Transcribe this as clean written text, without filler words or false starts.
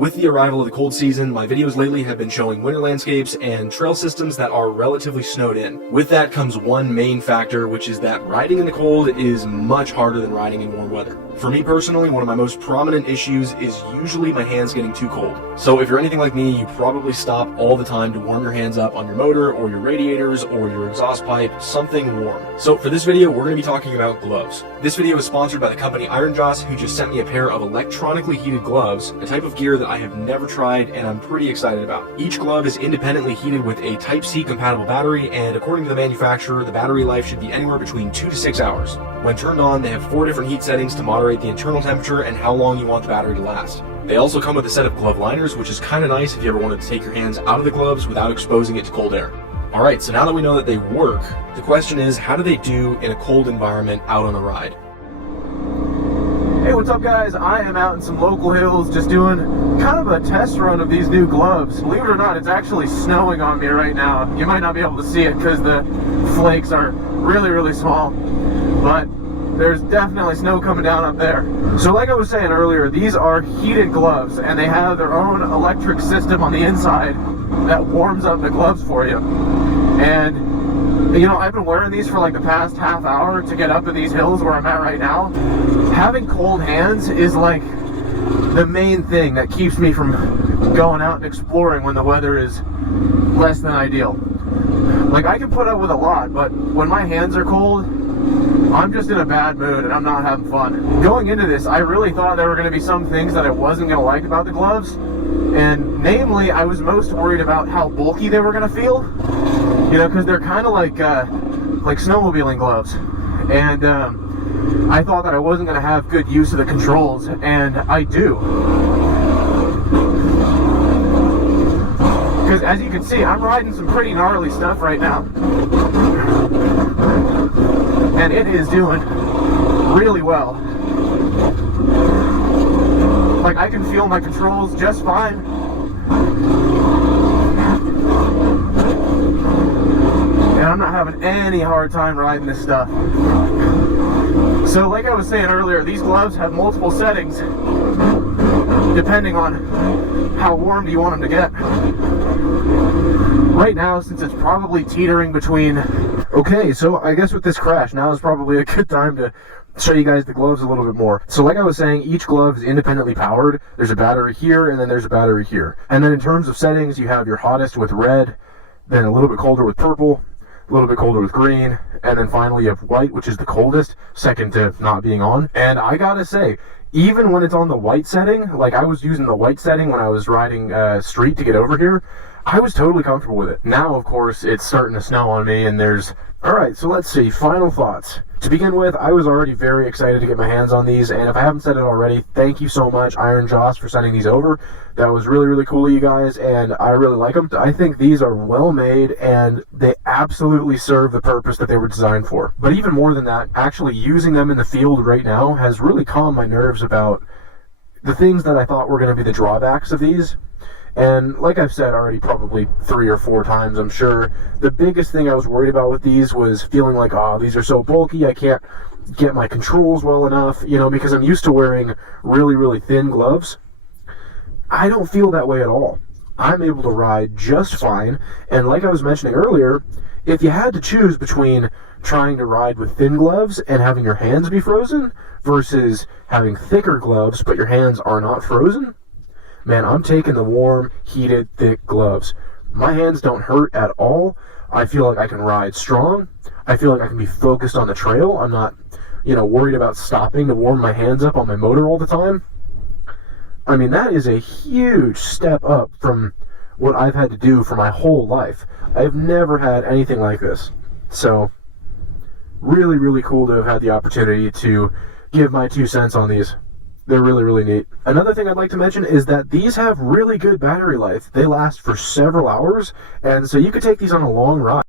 With the arrival of the cold season, my videos lately have been showing winter landscapes and trail systems that are relatively snowed in. With that comes one main factor, which is that riding in the cold is much harder than riding in warm weather. For me personally, one of my most prominent issues is usually my hands getting too cold. So if you're anything like me, you probably stop all the time to warm your hands up on your motor or your radiators or your exhaust pipe, something warm. So for this video, we're going to be talking about gloves. This video is sponsored by the company RIDEIRON, who just sent me a pair of electronically heated gloves, a type of gear that I have never tried and I'm pretty excited about. Each glove is independently heated with a Type-C compatible battery, and according to the manufacturer, the battery life should be anywhere between 2 to 6 hours. When turned on, they have 4 different heat settings to moderate the internal temperature and how long you want the battery to last. They also come with a set of glove liners, which is kind of nice if you ever wanted to take your hands out of the gloves without exposing it to cold air. Alright, so now that we know that they work, the question is, how do they do in a cold environment out on a ride? Hey, what's up guys? I am out in some local hills just doing kind of a test run of these new gloves. Believe it or not, it's actually snowing on me right now. You might not be able to see it because the flakes are really small, but there's definitely snow coming down up there. So like I was saying earlier, these are heated gloves and they have their own electric system on the inside that warms up the gloves for you. And you know, I've been wearing these for like the past half hour to get up to these hills where I'm at right now. Having cold hands is like the main thing that keeps me from going out and exploring when the weather is less than ideal. Like, I can put up with a lot, but when my hands are cold, I'm just in a bad mood and I'm not having fun. Going into this, I really thought there were going to be some things that I wasn't going to like about the gloves. And namely, I was most worried about how bulky they were going to feel. You know, because they're kind of like snowmobiling gloves. And I thought that I wasn't going to have good use of the controls, and I do. Because as you can see, I'm riding some pretty gnarly stuff right now. And it is doing really well. Like, I can feel my controls just fine. And I'm not having any hard time riding this stuff. So like I was saying earlier, these gloves have multiple settings depending on how warm do you want them to get. Right now, since it's probably teetering between... Okay, so I guess with this crash, now is probably a good time to show you guys the gloves a little bit more. So like I was saying, each glove is independently powered. There's a battery here, and then there's a battery here. And then in terms of settings, you have your hottest with red, then a little bit colder with purple, a little bit colder with green, and then finally you have white, which is the coldest, second to not being on. And I gotta say, even when it's on the white setting, like I was using the white setting when I was riding street to get over here, I was totally comfortable with it. Now, of course, it's starting to snow on me and there's... Alright, so let's see, final thoughts. To begin with, I was already very excited to get my hands on these, and if I haven't said it already, thank you so much, RIDEIRON, for sending these over. That was really cool of you guys, and I really like them. I think these are well made, and they absolutely serve the purpose that they were designed for. But even more than that, actually using them in the field right now has really calmed my nerves about the things that I thought were going to be the drawbacks of these. And like I've said already probably 3 or 4 times, I'm sure, the biggest thing I was worried about with these was feeling like, oh, these are so bulky, I can't get my controls well enough, you know, because I'm used to wearing really thin gloves. I don't feel that way at all. I'm able to ride just fine, and like I was mentioning earlier, if you had to choose between trying to ride with thin gloves and having your hands be frozen versus having thicker gloves but your hands are not frozen, man, I'm taking the warm, heated, thick gloves. My hands don't hurt at all. I feel like I can ride strong. I feel like I can be focused on the trail. I'm not, you know, worried about stopping to warm my hands up on my motor all the time. I mean, that is a huge step up from what I've had to do for my whole life. I've never had anything like this. So, really cool to have had the opportunity to give my 2 cents on these. They're really neat. Another thing I'd like to mention is that these have really good battery life. They last for several hours, and so you could take these on a long ride.